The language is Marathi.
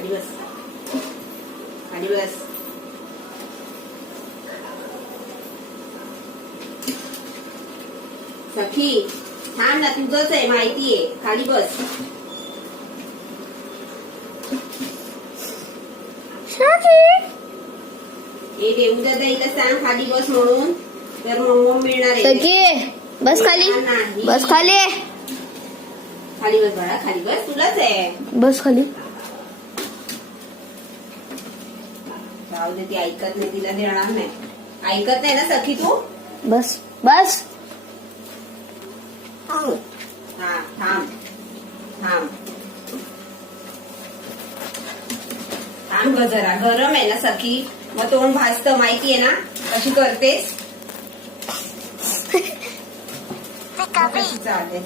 खाली बस, खाली बस. सखी थांब ना, तुझंच आहे माहितीये. खाली बस. हे देऊ दादा सांग खाली बस म्हणून, तर मग मिळणार आहे. सखी बस खाली, बस खाली, खाली बस बाळा, खाली बस. तुलाच आहे. बस खाली. जाऊ दे, ती ऐकत नाही, तिला देणार नाही. ऐकत नाही ना सखी तू. बस बस. हा थांब थांब थांब ग जरा. गरम आहे ना सखी, मग तोंड भाजतं माहितीये ना कशी करतेस. कशी चालते.